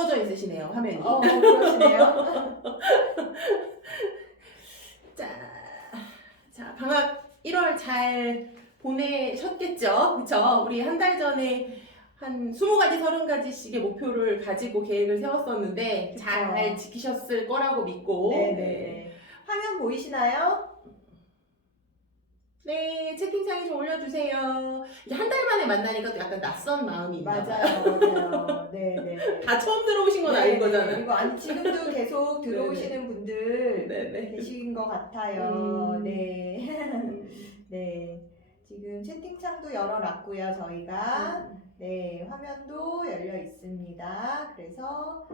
꺼져 있으시네요, 화면이. 그러시네요. 자, 방학 1월 잘 보내셨겠죠? 그쵸? 우리 한 달 전에 한 20가지, 30가지씩의 목표를 가지고 계획을 세웠었는데 그쵸. 잘 지키셨을 거라고 믿고. 네네. 화면 보이시나요? 네, 채팅창에 좀 올려주세요. 이게 한 달 만에 만나니까 또 약간 낯선 마음이 있나 봐요. 맞아요. 네네. 다 처음 들어오신 건 아닌 거잖아요. 그리고 아니 지금도 계속 들어오시는 분들 네네. 계신 것 같아요. 네. 음. 네. 지금 채팅창도 열어놨고요, 저희가. 네, 화면도 열려 있습니다. 그래서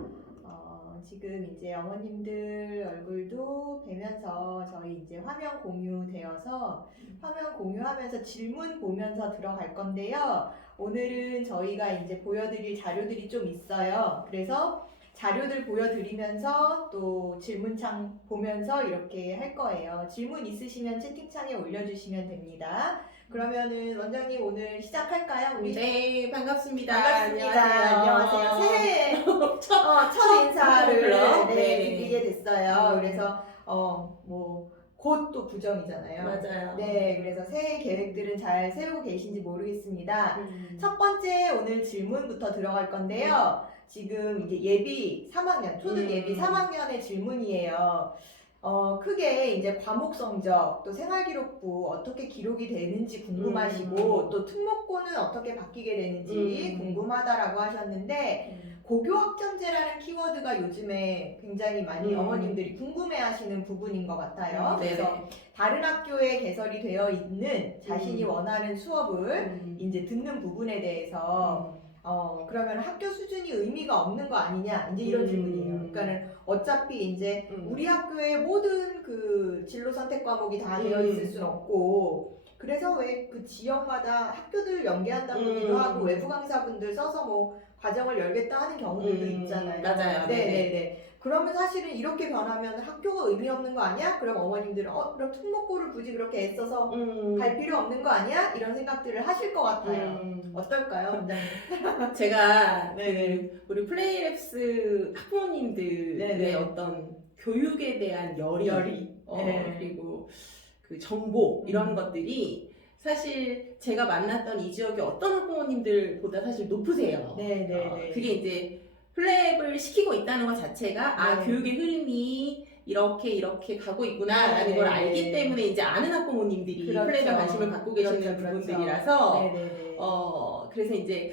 지금 이제 어머님들 얼굴도 뵈면서 저희 이제 화면 공유되어서 화면 공유하면서 질문 보면서 들어갈 건데요. 오늘은 저희가 이제 보여드릴 자료들이 좀 있어요. 그래서 자료들 보여드리면서 또 질문창 보면서 이렇게 할 거예요. 질문 있으시면 채팅창에 올려주시면 됩니다. 그러면은 원장님 오늘 시작할까요? 우리? 네, 반갑습니다. 반갑습니다. 안녕하세요. 새해 첫 인사를 드리게 됐어요. 그래서 곧 또 부정이잖아요. 맞아요. 네, 그래서 새해 계획들은 잘 세우고 계신지 모르겠습니다. 첫 번째 오늘 질문부터 들어갈 건데요. 지금 이제 예비 3학년, 초등 예비 3학년의 질문이에요. 크게 이제 과목 성적, 또 생활기록부 어떻게 기록이 되는지 궁금하시고, 또 특목고는 어떻게 바뀌게 되는지 궁금하다라고 하셨는데, 고교학점제라는 키워드가 요즘에 굉장히 많이 어머님들이 궁금해하시는 부분인 것 같아요. 그래서 다른 학교에 개설이 되어 있는 자신이 원하는 수업을 이제 듣는 부분에 대해서 그러면 학교 수준이 의미가 없는 거 아니냐? 이제 이런 질문이에요. 그러니까는 어차피 이제 우리 학교에 모든 그 진로 선택 과목이 다 되어 있을 수는 없고, 그래서 왜 그 지역마다 학교들 연계한다고 보기도 하고 외부 강사분들 써서 뭐 과정을 열겠다 하는 경우들도 있잖아요. 맞아요. 네네네. 그러면 사실은 이렇게 변하면 학교가 의미 없는 거 아니야? 그럼 어머님들은 그럼 특목고를 굳이 그렇게 애써서 갈 필요 없는 거 아니야? 이런 생각들을 하실 것 같아요. 어떨까요, 원장님? 제가 우리 플레이랩스 학부모님들의 어떤 교육에 대한 열의. 그리고 그 정보 이런 것들이 사실 제가 만났던 이 지역의 어떤 학부모님들보다 사실 높으세요. 그게 이제 플랩을 시키고 있다는 것 자체가 교육의 흐름이 이렇게 가고 있구나라는 걸 알기 때문에 이제 아는 학부모님들이 플랩에 관심을 갖고 계시는 부분들이라서 그래서 이제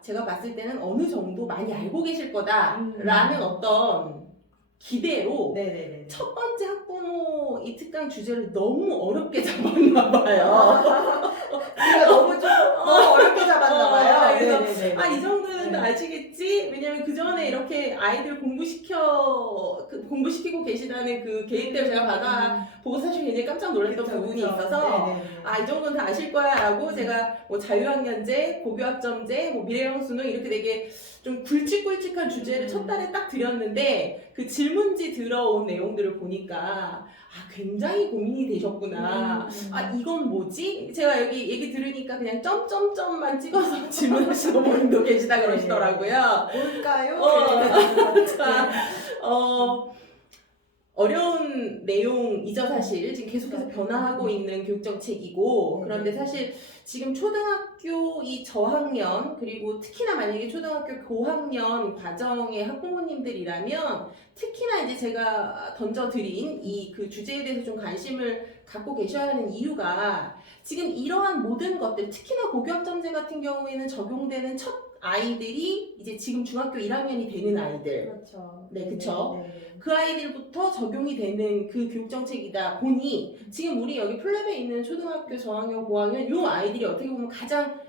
제가 봤을 때는 어느 정도 많이 알고 계실 거다라는 어떤 기대로 첫 번째 학부모 이 특강 주제를 너무 어렵게 잡았나 봐요. 우리가 너무 어렵게 잡았나 봐요. 그래서 이 정도는 아시겠지? 왜냐면 그 전에 이렇게 아이들 공부시키고 계시다는 그 계획대로 제가 받아보고 사실 굉장히 깜짝 놀랐던 부분이 있어서 이 정도는 다 아실 거야 라고 제가 뭐 자유학년제, 고교학점제, 뭐 미래형 수능 이렇게 되게 좀 굵직굵직한 주제를 첫 달에 딱 드렸는데 그 질문지 들어온 내용들을 보니까 굉장히 고민이 되셨구나. 이건 뭐지? 제가 여기 얘기 들으니까 그냥 점점점만 찍어서 질문하시는 분도 계시다 그러시더라고요. 뭘까요? 어려운 내용이죠, 사실. 지금 계속해서 변화하고 있는 교육정책이고, 그런데 사실 지금 초등학교 이 저학년, 그리고 특히나 만약에 초등학교 고학년 과정의 학부모님들이라면, 특히나 이제 제가 던져드린 이 그 주제에 대해서 좀 관심을 갖고 계셔야 하는 이유가, 지금 이러한 모든 것들, 특히나 고교학점제 같은 경우에는 적용되는 첫 아이들이 이제 지금 중학교 1학년이 되는 아이들. 그렇죠. 그쵸. 그 아이들부터 적용이 되는 그 교육정책이다 보니 지금 우리 여기 플랩에 있는 초등학교 저학년, 고학년 요 아이들이 어떻게 보면 가장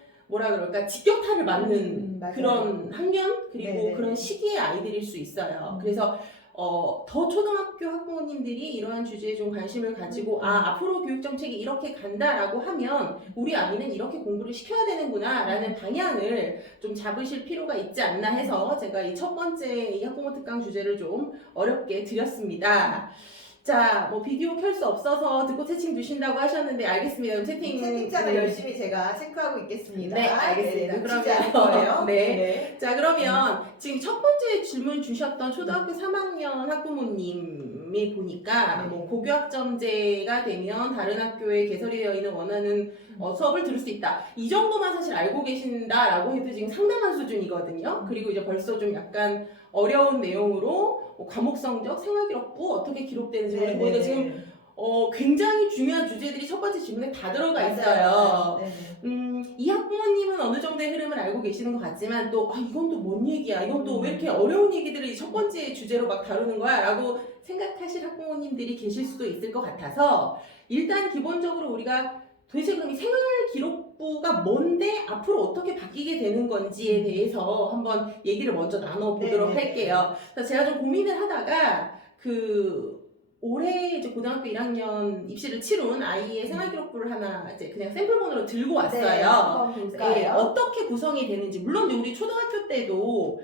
직격탄을 맞는 그런 학년 그리고 그런 시기의 아이들일 수 있어요. 그래서 더 초등학교 학부모님들이 이러한 주제에 좀 관심을 가지고 앞으로 교육정책이 이렇게 간다라고 하면 우리 아이는 이렇게 공부를 시켜야 되는구나 라는 방향을 좀 잡으실 필요가 있지 않나 해서 제가 이 첫 번째 이 학부모 특강 주제를 좀 어렵게 드렸습니다. 자, 뭐 비디오 켤 수 없어서 듣고 채팅 주신다고 하셨는데 알겠습니다. 그럼 채팅창을 열심히 제가 체크하고 있겠습니다. 네, 알겠습니다. 네, 그러면- 놓치지 않을 거예요. 네. 자, 그러면 지금 첫 번째 질문 주셨던 초등학교 3학년 학부모님이 보니까 네. 뭐 고교학점제가 되면 다른 학교에 개설이 되어 있는 원하는 수업을 들을 수 있다. 이 정도만 사실 알고 계신다라고 해도 지금 상당한 수준이거든요. 그리고 이제 벌써 좀 약간 어려운 내용으로 뭐 과목 성적, 생활기록부 어떻게 기록되는지 네, 보니까 네, 지금 네. 굉장히 중요한 주제들이 첫 번째 질문에 다 들어가 있어요. 네, 이 학부모님은 어느 정도의 흐름을 알고 계시는 것 같지만 또 이건 또 뭔 얘기야? 이건 또 왜 이렇게 어려운 얘기들을 이 첫 번째 주제로 막 다루는 거야? 라고 생각하실 학부모님들이 계실 수도 있을 것 같아서 일단 기본적으로 우리가 도대체 그럼 이 생활기록부가 뭔데 앞으로 어떻게 바뀌게 되는 건지에 대해서 한번 얘기를 먼저 나눠보도록 네네네. 할게요. 그래서 제가 좀 고민을 하다가 올해 이제 고등학교 1학년 입시를 치룬 아이의 생활기록부를 하나 이제 그냥 샘플본으로 들고 왔어요. 네, 한번 볼까요? 네, 어떻게 구성이 되는지 물론 이제 우리 초등학교 때도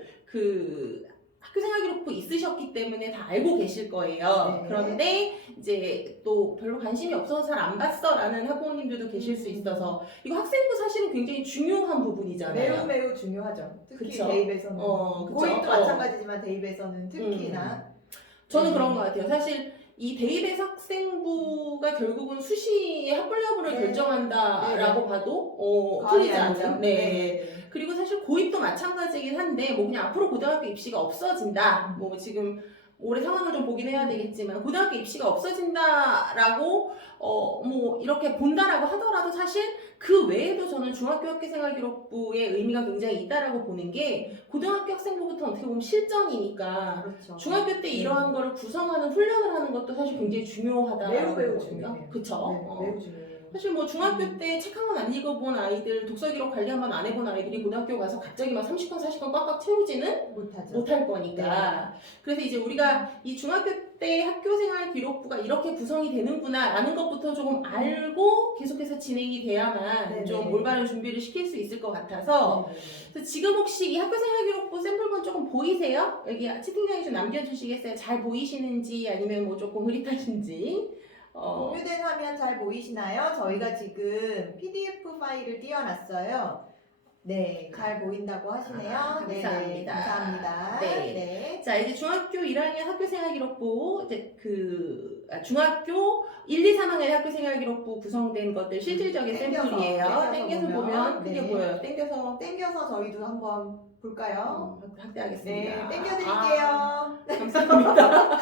학교 생활기록부 있으셨기 때문에 다 알고 계실 거예요. 네. 그런데 이제 또 별로 관심이 없어서 잘 안 봤어라는 학부모님들도 계실 수 있어서 이거 학생부 사실은 굉장히 중요한 부분이잖아요. 매우 중요하죠. 특히 그쵸? 대입에서는. 그쵸? 고입도 마찬가지지만 대입에서는 특히나. 저는 그런 것 같아요. 사실 이 대입에서 학생부가 결국은 수시의 학벌 여부를 네. 결정한다라고 봐도 과언이 틀리지 아니죠. 않은. 네. 그리고 사실 고입도 마찬가지긴 한데 뭐 그냥 앞으로 고등학교 입시가 없어진다. 뭐 지금 올해 상황을 좀 보긴 해야 되겠지만 고등학교 입시가 없어진다라고 뭐 이렇게 본다라고 하더라도 사실 그 외에도 저는 중학교 학교생활기록부의 의미가 굉장히 있다라고 보는 게 고등학교 학생부부터 어떻게 보면 실전이니까 그렇죠. 중학교 때 이러한 거를 구성하는 훈련을 하는 것도 사실 굉장히 중요하다라고 매우 보거든요. 중요해요. 그쵸? 네, 매우 중요해요. 사실 뭐 중학교 때 책 한 권 안 읽어본 아이들, 독서 기록 관리 한 번 안 해본 아이들이 고등학교 가서 갑자기 막 30권, 40권 꽉꽉 채우지는 못하죠. 못할 거니까. 그래서 이제 우리가 이 중학교 때 학교생활 기록부가 이렇게 구성이 되는구나 라는 것부터 조금 알고 계속해서 진행이 돼야만 네네. 좀 올바른 준비를 시킬 수 있을 것 같아서 네. 그래서 지금 혹시 이 학교생활 기록부 샘플본 조금 보이세요? 여기 채팅창에 좀 남겨주시겠어요? 잘 보이시는지 아니면 뭐 조금 흐릿하신지. 공유된 화면 잘 보이시나요? 저희가 지금 PDF 파일을 띄워놨어요. 네, 잘 보인다고 하시네요. 감사합니다. 네네, 감사합니다. 네. 네. 자, 이제 중학교 1학년 학교생활기록부, 이제 중학교 1, 2, 3학년의 학교생활기록부 구성된 것들 실질적인 땡겨서, 샘플이에요. 땡겨서 보면 크게 네. 보여요. 땡겨서 저희도 한번 볼까요? 확대하겠습니다. 네, 땡겨드릴게요. 감사합니다.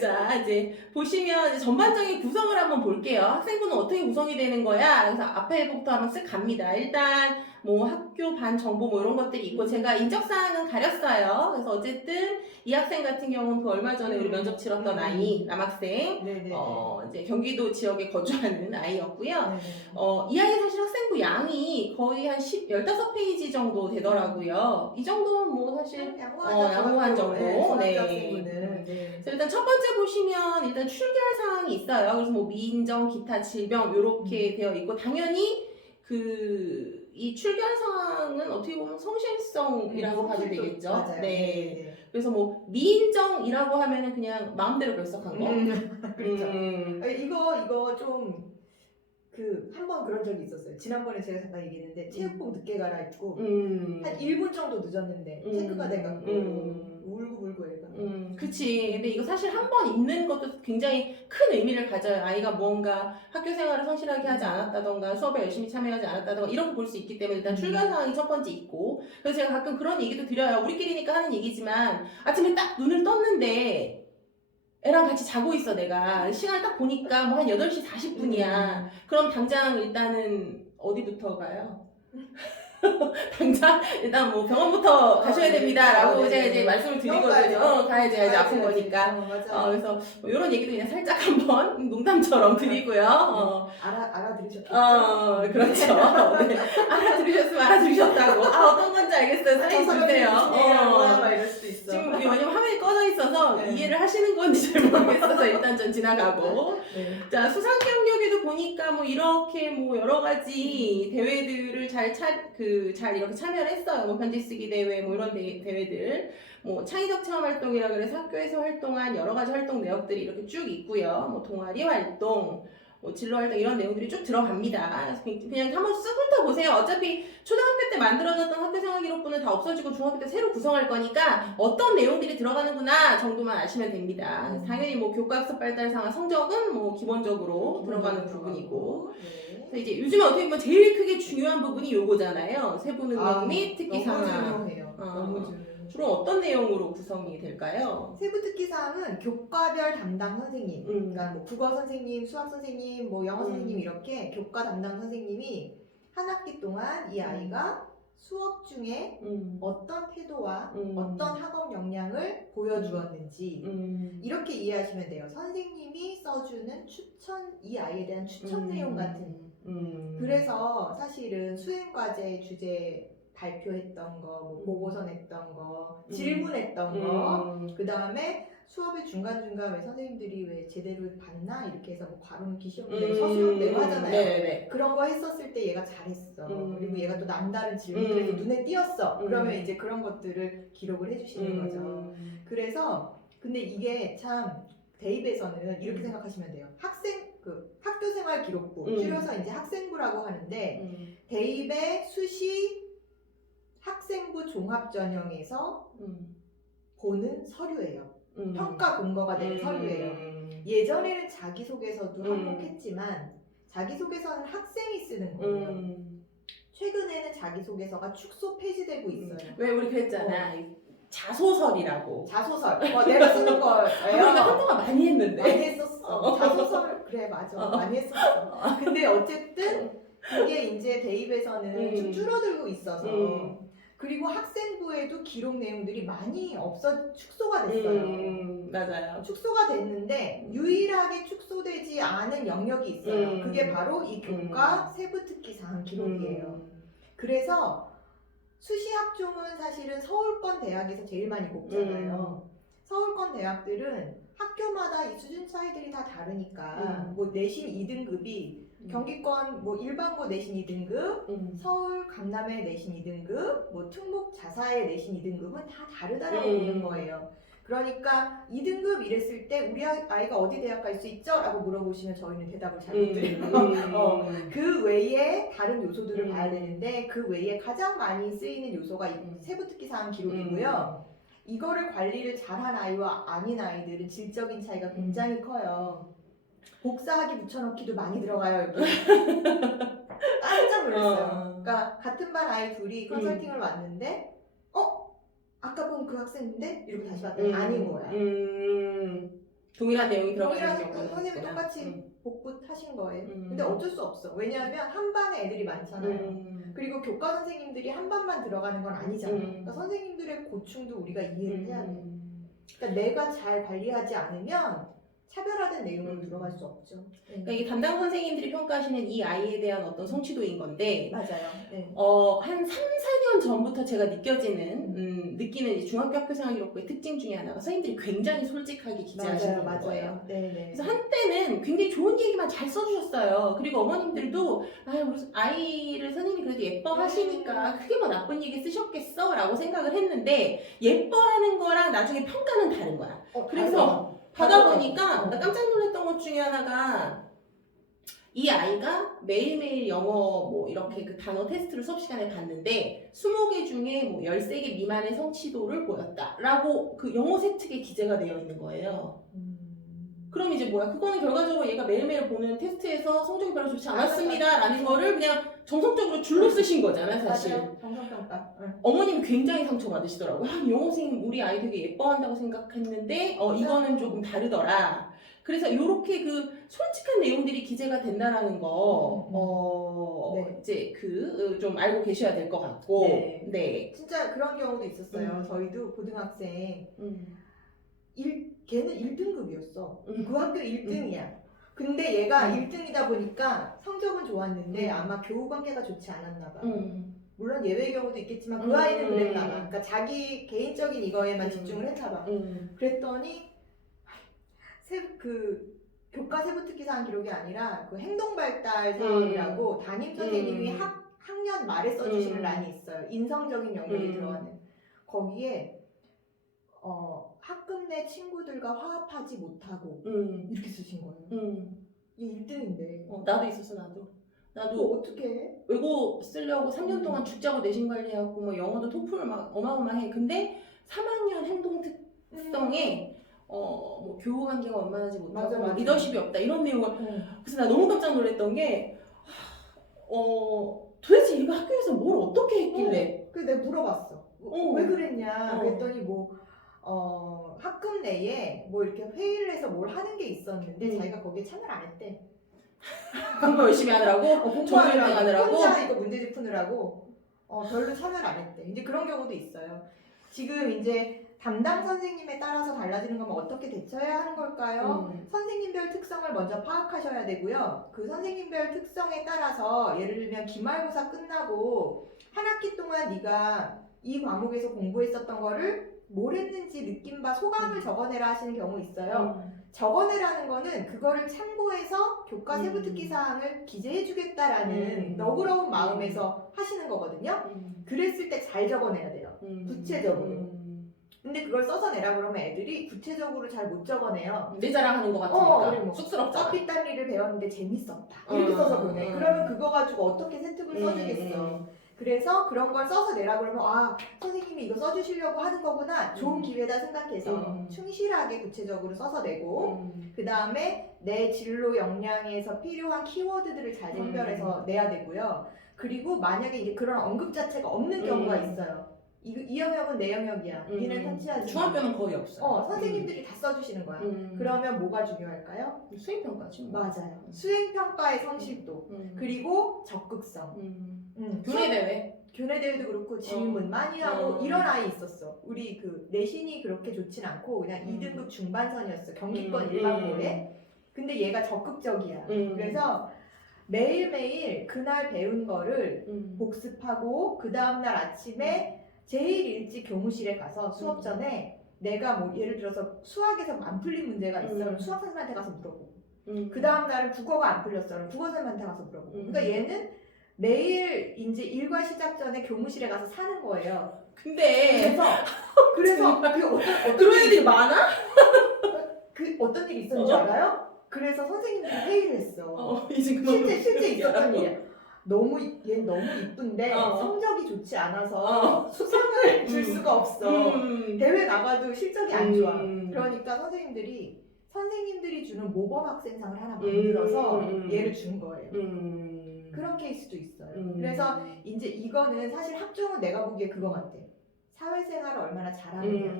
자, 이제 보시면 이제 전반적인 구성을 한번 볼게요. 학생부는 어떻게 구성이 되는 거야? 그래서 앞에부터 한번 쓱 갑니다. 일단 뭐 학교 반 정보 뭐 이런 것들이 있고 제가 인적사항은 가렸어요. 그래서 어쨌든 이 학생 같은 경우는 얼마 전에 우리 면접 치렀던 아이, 남학생, 네네. 이제 경기도 지역에 거주하는 아이였고요. 네네. 이 아이 사실 학생부 양이 거의 한 15페이지 정도 되더라고요. 이 정도는 뭐 사실 양호한 정도. 네. 네. 그래서 일단 첫 번째 보시면 일단 출결 사항이 있어요. 그래서 뭐 미인정, 기타, 질병 이렇게 되어 있고 당연히 이 출결 사항은 어떻게 보면 성실성이라고 봐도 되겠죠. 맞아요. 네. 그래서 뭐 미인정이라고 하면은 그냥 마음대로 결석한 거. 그렇죠. 이거 좀 한 번 그런 적이 있었어요. 지난번에 제가 잠깐 얘기했는데 체육복 늦게 갈아입고 한 1분 정도 늦었는데 체크가 돼갖고 울고 얘가. 그치. 근데 이거 사실 한 번 있는 것도 굉장히 큰 의미를 가져요. 아이가 무언가 학교 생활을 성실하게 하지 않았다던가 수업에 열심히 참여하지 않았다던가 이렇게 볼 수 있기 때문에 일단 출결 사항이 첫 번째 있고 그래서 제가 가끔 그런 얘기도 드려요. 우리끼리니까 하는 얘기지만 아침에 딱 눈을 떴는데 애랑 같이 자고 있어 내가 시간을 딱 보니까 뭐 한 8시 40분이야 그럼 당장 일단은 어디부터 가요? 당장 일단 뭐 병원부터 가셔야 됩니다라고 제가 이제 말씀을 드리거든요. 가야지 아픈 거니까. 그래서 뭐 이런 얘기도 그냥 살짝 한번 농담처럼 드리고요. 알아들으셨죠? 그렇죠. 네. 알아들으셨으면 알아들으셨다고. 어떤 건지 알겠어요. 사인 주세요. 이럴 수도 있어. 지금 왜냐면 화면이 꺼져 했어서 네. 이해를 하시는 건지 잘 모르겠어서 일단 전 지나가고. 네. 자, 수상 경력에도 보니까 뭐 이렇게 뭐 여러 가지 대회들을 잘 이렇게 참여를 했어요. 뭐 편지 쓰기 대회 뭐 이런 대회들. 뭐 창의적 체험 활동이라 그래서 학교에서 활동한 여러 가지 활동 내역들이 이렇게 쭉 있고요. 뭐 동아리 활동, 뭐 진로 활동 이런 내용들이 쭉 들어갑니다. 그래서 그냥 한번 쓱 훑어보세요. 어차피 초등학교 때 만들어졌던 학교생활 기록부는 다 없어지고 중학교 때 새로 구성할 거니까 어떤 내용들이 들어가는구나 정도만 아시면 됩니다. 당연히 뭐 교과학습 발달 상황 성적은 뭐 기본적으로 들어가는 부분이고. 네. 그래서 이제 요즘에 어떻게 보면 제일 크게 중요한 부분이 요거잖아요. 세부 능력 및 특기 너무 상황. 중요해요. 너무 중요해요. 주로 어떤 내용으로 구성이 될까요? 세부 특기 사항은 교과별 담당 선생님, 그러니까 뭐 국어 선생님, 수학 선생님, 뭐 영어 선생님 이렇게 교과 담당 선생님이 한 학기 동안 이 아이가 수업 중에 어떤 태도와 어떤 학업 역량을 보여주었는지 이렇게 이해하시면 돼요. 선생님이 써주는 추천, 이 아이에 대한 추천 내용 같은. 그래서 사실은 수행과제 주제 발표했던 거, 뭐 보고서 냈던 거, 질문했던 거, 그 다음에 수업의 중간중간 왜 선생님들이 왜 제대로 봤나? 이렇게 해서 뭐 괄호넣기 시험 내고 서술형 내고 하잖아요. 네네. 그런 거 했었을 때 얘가 잘했어. 그리고 얘가 또 남다른 질문을 해서 눈에 띄었어. 그러면 이제 그런 것들을 기록을 해주시는 거죠. 그래서 근데 이게 참 대입에서는 이렇게 생각하시면 돼요. 학교생활 기록부, 줄여서 이제 학생부라고 하는데 대입의 수시 학생부 종합전형에서 보는 서류예요. 평가 근거가 되는 서류예요. 예전에는 자기소개서도 한몫했지만 자기소개서는 학생이 쓰는 거예요. 최근에는 자기소개서가 축소 폐지되고 있어요. 왜 우리 그랬잖아. 자소설이라고. 자소설. 내가 쓰는 거예요. 우리가 한동안 많이 했는데. 많이 했었어. 자소설. 그래 맞아. 많이 했었어. 근데 어쨌든 그게 이제 대입에서는 좀 줄어들고 있어서 그리고 학생부에도 기록 내용들이 많이 축소가 됐어요. 맞아요. 축소가 됐는데 유일하게 축소되지 않은 영역이 있어요. 그게 바로 이 교과 세부 특기 사항 기록이에요. 그래서 수시 학종은 사실은 서울권 대학에서 제일 많이 뽑잖아요. 서울권 대학들은 학교마다 이 수준 차이들이 다 다르니까 뭐 내신 2등급이 경기권 뭐 일반고 내신 2등급, 서울 강남의 내신 2등급, 뭐 충북 자사의 내신 2등급은 다 다르다라고 보는 거예요. 그러니까 2등급 이랬을 때 우리 아이가 어디 대학 갈 수 있죠? 라고 물어보시면 저희는 대답을 잘 못 드려요. 그 외에 다른 요소들을 봐야 되는데 그 외에 가장 많이 쓰이는 요소가 이 세부특기 사항 기록이고요. 이거를 관리를 잘한 아이와 아닌 아이들은 질적인 차이가 굉장히 커요. 복사하기 붙여넣기도 많이 들어가요 여기. 깜짝 놀랐어요. 그러니까 같은 반 아이 둘이 컨설팅을 왔는데 아까 본 그 학생인데? 이러고 다시 봤더니 아닌 거야. 동일한 내용이 들어가는 동일한 경우는 선생님이 있구나. 똑같이 복붙하신 거예요. 근데 어쩔 수 없어. 왜냐하면 한 반에 애들이 많잖아요. 그리고 교과 선생님들이 한 반만 들어가는 건 아니잖아. 그러니까 선생님들의 고충도 우리가 이해를 해야 돼. 그러니까 내가 잘 관리하지 않으면 차별화된 내용으로 들어갈 수 없죠. 그러니까 이게 담당 선생님들이 평가하시는 이 아이에 대한 어떤 성취도인 건데, 맞아요. 네. 한 3, 4년 전부터 제가 느끼는 이제 중학교 학교생활 기록부의 특징 중에 하나가 선생님들이 굉장히 솔직하게 기재하시는 거예요. 네네. 그래서 한때는 굉장히 좋은 얘기만 잘 써주셨어요. 그리고 어머님들도 우리 아이를 선생님이 그래도 예뻐하시니까 크게 뭐 나쁜 얘기 쓰셨겠어? 라고 생각을 했는데 예뻐하는 거랑 나중에 평가는 다른 거야. 그래서 받아보니까 나 깜짝 놀랐던 것 중에 하나가 이 아이가 매일매일 영어 뭐 이렇게 그 단어 테스트를 수업 시간에 봤는데 20개 중에 뭐 13개 미만의 성취도를 보였다라고 그 영어 세특에 기재가 되어 있는 거예요. 그럼 이제 뭐야? 그거는 결과적으로 얘가 매일매일 보는 테스트에서 성적이 별로 좋지 않았습니다 라는 거를 그냥 정성적으로 줄로 쓰신 거잖아요, 사실. 맞아요. 정성평가. 어머님이 굉장히 상처받으시더라고요. 영어 선생님 우리 아이 되게 예뻐한다고 생각했는데 이거는 조금 다르더라. 그래서 이렇게 그 솔직한 내용들이 기재가 된다라는 거 네. 이제 좀 알고 계셔야 될 것 같고. 네. 진짜 그런 경우도 있었어요. 저희도 고등학생 걔는 1등급이었어. 그 학교 1등이야. 근데 얘가 1등이다 보니까 성적은 좋았는데 아마 교우 관계가 좋지 않았나 봐. 물론 예외의 경우도 있겠지만 그 아이는 그랬나 봐. 그러니까 자기 개인적인 이거에만 집중을 했나 봐. 그랬더니 그 교과 세부 특기 사항 기록이 아니라 그 행동 발달 사항이라고 담임 선생님이 학년 말에 써주시는 란이 있어요. 인성적인 영역이 들어가는. 거기에 학급 내 친구들과 화합하지 못하고 이렇게 쓰신 거예요. 이게 1등인데. 나도 있었어, 나도. 나도 어떻게 해? 외고 쓰려고 3년 동안 죽자고 내신 관리하고 뭐 영어도 토플 막 어마어마해. 근데 3학년 행동 특성에 뭐 교우 관계가 원만하지 못하고 맞아. 리더십이 없다 이런 내용을 그래서 나 너무 깜짝 놀랐던 게 도대체 이거 학교에서 뭘 어떻게 했길래? 그래서 내가 물어봤어. 왜 그랬냐? 그랬더니 뭐 학급 내에 뭐 이렇게 회의를 해서 뭘 하는 게 있었는데 자기가 거기에 참여를 안 했대. 공부 열심히 하느라고? 공부하느라고? 혼자 이거 문제집 푸느라고 별로 참여를 안 했대. 이제 그런 경우도 있어요. 지금 이제 담당 선생님에 따라서 달라지는 거면 어떻게 대처해야 하는 걸까요? 선생님별 특성을 먼저 파악하셔야 되고요. 그 선생님별 특성에 따라서 예를 들면 기말고사 끝나고 한 학기 동안 네가 이 과목에서 공부했었던 거를 뭘 했는지 느낀 바 소감을 적어내라 하시는 경우 있어요. 적어내라는 거는 그거를 참고해서 교과 세부 특기 사항을 기재해 주겠다라는 너그러운 마음에서 하시는 거거든요. 그랬을 때 잘 적어내야 돼요. 구체적으로. 근데 그걸 써서 내라 그러면 애들이 구체적으로 잘 못 적어내요. 내 자랑하는 것 같으니까 뭐 쑥스럽잖아. 커피딴리를 배웠는데 재밌었다. 이렇게 써서 보내. 그러면 그거 가지고 어떻게 세특을 써주겠어. 그래서 그런 걸 써서 내라 그러면 선생님이 이거 써주시려고 하는 거구나. 좋은 기회다 생각해서 충실하게 구체적으로 써서 내고 그 다음에 내 진로 역량에서 필요한 키워드들을 잘 선별해서 내야 되고요. 그리고 만약에 이제 그런 언급 자체가 없는 경우가 있어요. 이 영역은 내 영역이야. 니는 터치하지 마. 중학교는 거의 없어. 선생님들이 다 써주시는 거야. 그러면 뭐가 중요할까요? 수행평가지. 맞아요. 수행평가의 성실도 그리고 적극성. 교내대회. 교내대회도 그렇고 질문 많이 하고 이런 아이 있었어. 우리 그 내신이 그렇게 좋진 않고 그냥 2등급 중반선이었어. 경기권 일반고에. 근데 얘가 적극적이야. 그래서 매일매일 그날 배운 거를 복습하고 그 다음날 아침에 제일 일찍 교무실에 가서 수업 전에 내가 뭐 예를 들어서 수학에서 안 풀린 문제가 있어. 그럼 수학 선생님한테 가서 물어보고 그 다음날은 국어가 안 풀렸어. 그럼 국어 선생님한테 가서 물어보고 그러니까 얘는 매일 이제 일과 시작 전에 교무실에 가서 사는 거예요. 근데 그래서 그게 어떤 그런 애들이 많아? 그 어떤 일이 있었는지 알아요? 그래서 선생님들이 회의를 했어. 실제 있었던 일이야. 얘는 너무 이쁜데 성적이 좋지 않아서 수상을 줄 수가 없어. 대회 나가도 실적이 안 좋아. 그러니까 선생님들이 주는 모범 학생상을 하나 만들어서 얘를 준 거예요. 그런 케이스도 있어요. 그래서 이제 이거는 사실 학종은 내가 보기에 그거 같아. 사회생활을 얼마나 잘하느냐.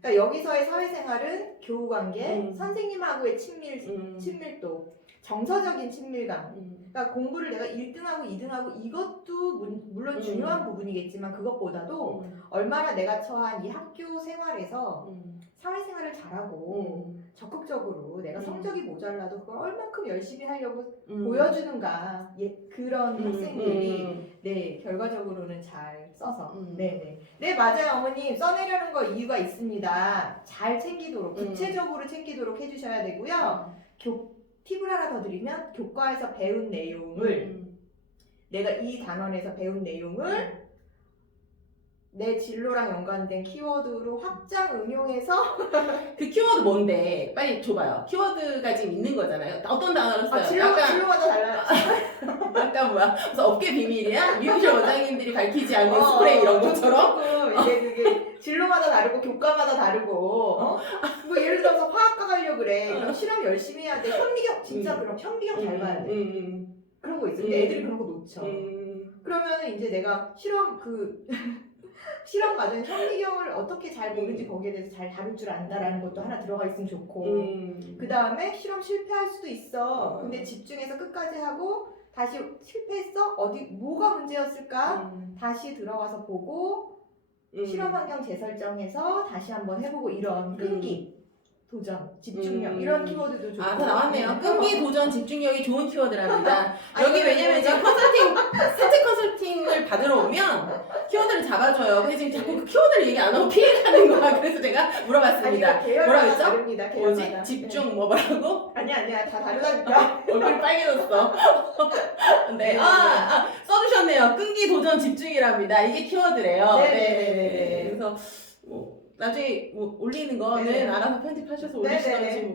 그러니까 여기서의 사회생활은 교우관계, 선생님하고의 친밀도, 정서적인 친밀감. 그러니까 공부를 내가 1등하고 2등하고 이것도 물론 중요한 부분이겠지만 그것보다도 얼마나 내가 처한 이 학교 생활에서 사회생활을 잘하고 적극적으로 내가 성적이 모자라도 그걸 얼만큼 열심히 하려고 보여주는가. 그런 학생들이 결과적으로는 잘 써서 네 맞아요 어머님 써내려는 거 이유가 있습니다. 잘 챙기도록 구체적으로 챙기도록 해주셔야 되고요. 팁을 하나 더 드리면 교과에서 배운 내용을 내가 이 단원에서 배운 내용을 내 진로랑 연관된 키워드로 확장 응용해서 그 키워드 뭔데? 빨리 줘봐요. 키워드가 지금 있는 거잖아요. 어떤 단어를 써요? 진로마다 달라요. 약간 뭐야? 무슨 업계 비밀이야? 미용실 원장님들이 밝히지 않는 스프레이 이런 것처럼? 이게 그게 진로마다 다르고 교과마다 다르고 뭐 예를 들어서 화학과 가려고 그래. 그럼 실험 열심히 해야 돼. 현미경 진짜 그럼 현미경 잘 봐야 돼. 그런 거 있어. 근데 애들이 그런 거 놓쳐. 그러면은 이제 내가 실험 과정 현미경을 어떻게 잘 보는지 거기에 대해서 잘 다룰 줄 안다라는 것도 하나 들어가 있으면 좋고 그 다음에 실험 실패할 수도 있어. 근데 집중해서 끝까지 하고 다시 실패했어? 뭐가 문제였을까? 다시 들어가서 보고 실험 환경 재설정해서 다시 한번 해보고 이런 끈기 도전, 집중력 이런 키워드도 좋고 다 나왔네요. 끈기, 도전, 집중력이 좋은 키워드랍니다. 여기 왜냐면 제가 사택 컨설팅 컨설팅을 받으러 오면 키워드를 잡아줘요. 근데 지금 자꾸 그 키워드를 얘기 안 하고 피해가는 거야. 그래서 제가 물어봤습니다. 아니, 뭐라 뭐라 그랬죠? 그랬죠? 다릅니다. 뭐지? 계열마다. 집중 뭐라고? 아니야 다 다르다니까. 얼굴이 빨개졌어. 네, 써주셨네요. 끈기, 도전, 집중이랍니다. 이게 키워드래요. 네네네네. 그래서 뭐 나중에 뭐 올리는 거는 네. 알아서 편집하셔서 네네네. 올리시던지